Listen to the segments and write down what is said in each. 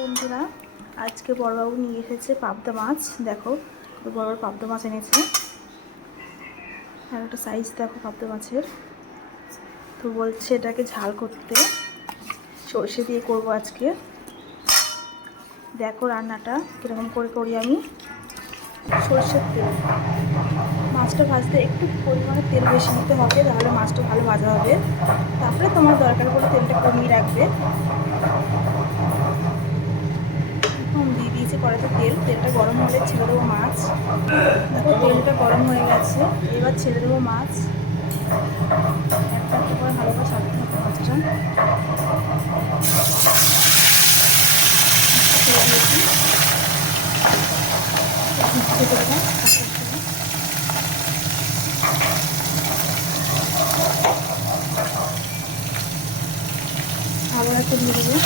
বন্ধুরা, আজকে বড়বাবু নিয়ে এসেছে পাবদা মাছ। দেখো বড় বড় পাবদা মাছ এনেছে। আর একটা সাইজ দেখো পাবদা মাছের। তো বলছে এটাকে ঝাল করতে, সর্ষে দিয়ে করবো আজকে। দেখো রান্নাটা কীরকম করে করি আমি। সর্ষের তেল, মাছটা ভাজতে একটু পরিমাণে তেল বেশি নিতে হবে, তাহলে মাছটা ভালো ভাজা হবে। তারপরে তোমার দরকার পড়লে তেলটা কমিয়ে রাখবে। দিয়ে দিয়েছি কড়াইতে তেলটা গরম হলে ছেড়ে দেবো মাছ। দেখো তেলটা গরম হয়ে গেছে, এবার ছেড়ে দেবো মাছ। একটা একটা করে ভালো করে ছাড়তে হবে মাছটা। ছেড়ে দিয়েছি, খেতে দেবো। আবার একটা দিয়ে দেবো।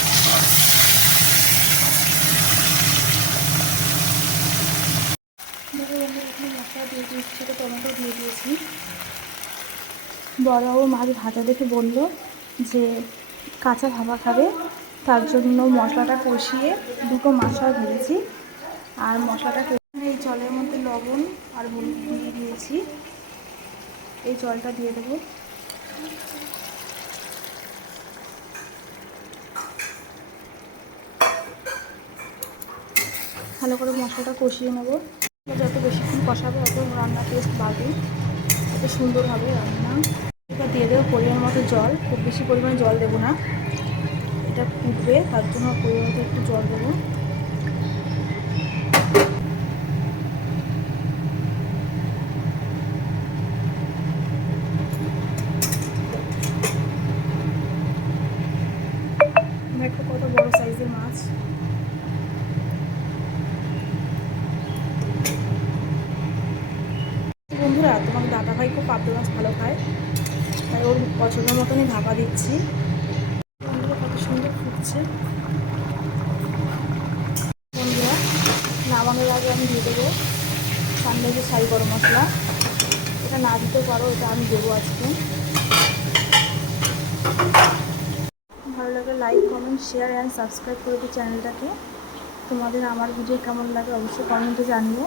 মশলা দিয়ে দিয়েছি, সেটা টমেটো দিয়ে দিয়েছি। বড়বাবু মাছ ভাজা দেখে বলল যে কাঁচা ভাপা খাবে, তার জন্য মশলাটা কষিয়ে দুটো মাছটা ভেজেছি। আর মশলাটা এই জলের মধ্যে লবণ আর হলুদ দিয়ে দিয়েছি। এই জলটা দিয়ে দেবো। ভালো করে মশলাটা কষিয়ে নেবো। যত বেশিক্ষণ কষাবে অত রান্নার টেস্ট বাড়বে, এত সুন্দর হবে রান্না। এবার দিয়ে দেবো পরিমাণ মতো জল, খুব বেশি পরিমাণে জল দেবো না, এটা ফুটবে তার জন্য পরিমাণ মতো একটু জল দেবো। দেখো কত বড় সাইজের মাছ। বন্ধুরা, তোমার দাদা ভাই খুব পাবদা মাছ ভালো খায়, তাই ওর পছন্দ মতনই ঢাকা দিচ্ছি। বন্ধুরা কত সুন্দর ফুটছে। বন্ধুরা, নামানোর আগে আমি দিয়ে দেবো সানরাইজের ছাই গরম মশলা। এটা না দিতে পারো, এটা আমি দেবো আজকে। ভালো লাগলে like, comment, share and subscribe করে দিও চ্যানেলটাকে। তোমাদের আমার ভিডিও কেমন লাগে অবশ্যই কমেন্টে জানিও।